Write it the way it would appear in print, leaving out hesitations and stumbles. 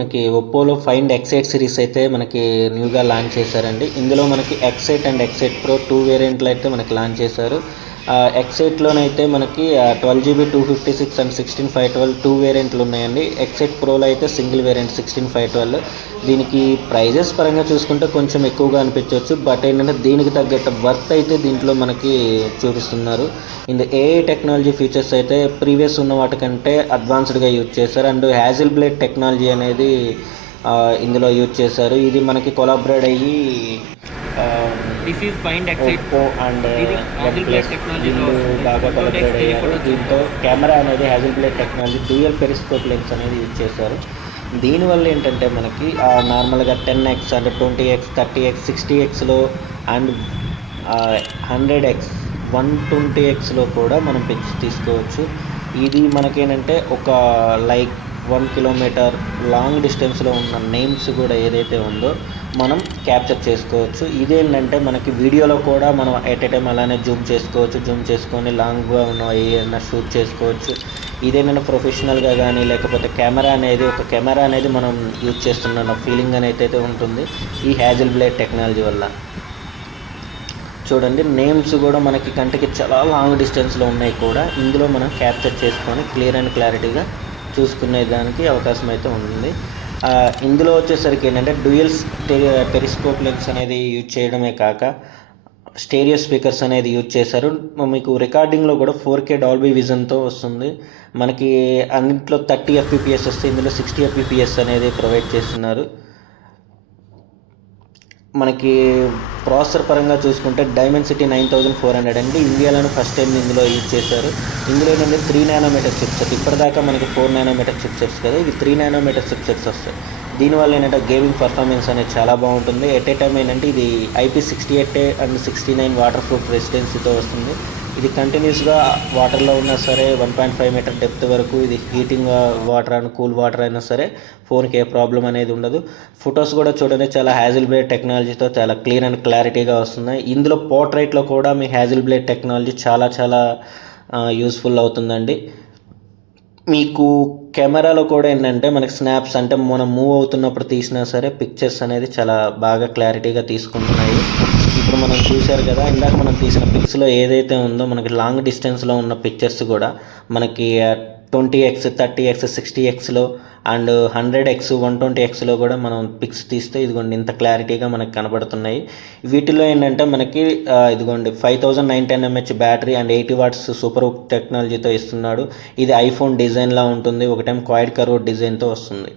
మనకి ఒప్పోలో find ఎక్స్8 series అయితే మనకి న్యూగా లాంచ్ చేశారండి. ఇందులో మనకి ఎక్స్8 అండ్ ఎక్స్8 ప్రో 2 వేరియంట్లు అయితే మనకి లాంచ్ చేశారు. ఎక్స్8లోనైతే మనకి 12GB 256 అండ్ 16512 2 వేరియంట్లు ఉన్నాయండి. ఎక్స్8 ప్రోలో అయితే సింగిల్ వేరియంట్ 16512. దీనికి ప్రైజెస్ పరంగా చూసుకుంటే కొంచెం ఎక్కువగా అనిపించవచ్చు, బట్ ఏంటంటే దీనికి తగ్గట్టు వర్త్ అయితే దీంట్లో మనకి చూపిస్తున్నారు. ఇందులో ఏఐ టెక్నాలజీ ఫీచర్స్ అయితే ప్రీవియస్ ఉన్న వాటికంటే అడ్వాన్స్డ్గా యూజ్ చేశారు. అండ్ హ్యాజిల్ బ్లేడ్ టెక్నాలజీ అనేది ఇందులో యూజ్ చేశారు. ఇది మనకి కొలాబరేట్ అయ్యి ఒప్పో అండ్ వన్ప్లస్ వీళ్ళు బాగా కొలాబరేట్ అయ్యారు. దీంతో కెమెరా అనేది hassle blade technology dual periscope lens అనేది యూజ్ చేశారు. దీనివల్ల ఏంటంటే మనకి నార్మల్గా 10x అంటే 20x 30x 60xలో అండ్ 100x 120xలో కూడా మనం పిక్స్ తీసుకోవచ్చు. ఇది మనకేంటంటే ఒక 1 కిలోమీటర్ లాంగ్ డిస్టెన్స్లో ఉన్న నేమ్స్ కూడా ఏదైతే ఉందో మనం క్యాప్చర్ చేసుకోవచ్చు. ఇదేంటంటే మనకి వీడియోలో కూడా మనం ఎట్ ఏ టైం అలానే జూమ్ చేసుకోవచ్చు. జూమ్ చేసుకొని లాంగ్గా ఉన్న ఏదైనా షూట్ చేసుకోవచ్చు. ఇదేంటంటే ప్రొఫెషనల్గా కానీ లేకపోతే కెమెరా అనేది మనం యూజ్ చేస్తున్న ఫీలింగ్ అనేది ఉంటుంది ఈ హ్యాజిల్ బ్లేడ్ టెక్నాలజీ వల్ల. చూడండి, నేమ్స్ కూడా మనకి కంటికి చాలా లాంగ్ డిస్టెన్స్లో ఉన్నాయి కూడా ఇందులో మనం క్యాప్చర్ చేసుకొని క్లియర్ అండ్ క్లారిటీగా చూసుకునే దానికి అవకాశం అయితే ఉంటుంది. ఇందులో వచ్చేసరికి ఏంటంటే డ్యూయల్ పెరిస్కోప్ లెన్స్ అనేది యూజ్ చేయడమే కాక స్టేరియో స్పీకర్స్ అనేది యూజ్ చేశారు. మీకు రికార్డింగ్లో కూడా 4K డాల్బీ విజన్తో వస్తుంది. మనకి అన్నింటిలో 30 fps వస్తే ఇందులో 60 fps అనేది ప్రొవైడ్ చేస్తున్నారు. మనకి ప్రాసెసర్ పరంగా చూసుకుంటే డైమెన్సిటీ 9400 అండి. ఇండియాలోనే ఫస్ట్ టైం ఇందులో యూజ్ చేశారు. ఇందులో ఏంటంటే 3nm చిప్సెట్. ఇప్పటిదాకా మనకి 4nm చిప్సెట్స్ కదా, ఇది 3nm చిప్సెట్స్ వస్తాయి. దీనివల్ల ఏంటంటే గేమింగ్ పర్ఫార్మెన్స్ అనేది చాలా బాగుంటుంది. ఎట్ ఏ టైం ఏంటంటే ఇది IP68 అండ్ 69 వాటర్ ప్రూఫ్ రెసిస్టెన్సీతో వస్తుంది. ఇది కంటిన్యూస్గా వాటర్లో ఉన్నా సరే 1.5 మీటర్ డెప్త్ వరకు ఇది heating water and cool water అయినా సరే ఫోన్కి ఏ ప్రాబ్లం అనేది ఉండదు. ఫొటోస్ కూడా చూడండి చాలా హ్యాజిల్ బ్లేడ్ టెక్నాలజీతో చాలా క్లియర్ అండ్ క్లారిటీగా వస్తున్నాయి. ఇందులో పోర్ట్రైట్లో కూడా మీ హ్యాజిల్ బ్లేడ్ టెక్నాలజీ చాలా యూస్ఫుల్ అవుతుందండి. మీకు కెమెరాలో కూడా ఏంటంటే మనకి స్నాప్స్ అంటే మనం మూవ్ అవుతున్నప్పుడు తీసినా సరే పిక్చర్స్ అనేది చాలా బాగా క్లారిటీగా తీసుకుంటున్నాయి. ఇప్పుడు మనం చూశారు కదా, ఇందాక మనం తీసిన పిక్స్లో ఏదైతే ఉందో మనకి లాంగ్ డిస్టెన్స్లో ఉన్న పిక్చర్స్ కూడా మనకి 20x 30x 60xలో అండ్ 100x 120xలో కూడా మనం పిక్స్ తీస్తే ఇదిగోండి ఇంత క్లారిటీగా మనకు కనబడుతున్నాయి. వీటిలో ఏంటంటే మనకి ఇదిగోండి 5910 mAh battery and 80 watts super టెక్నాలజీతో ఇస్తున్నాడు. ఇది ఐఫోన్ డిజైన్లా ఉంటుంది, ఒకటేమో క్వాడ్ కర్వ్ డిజైన్తో వస్తుంది.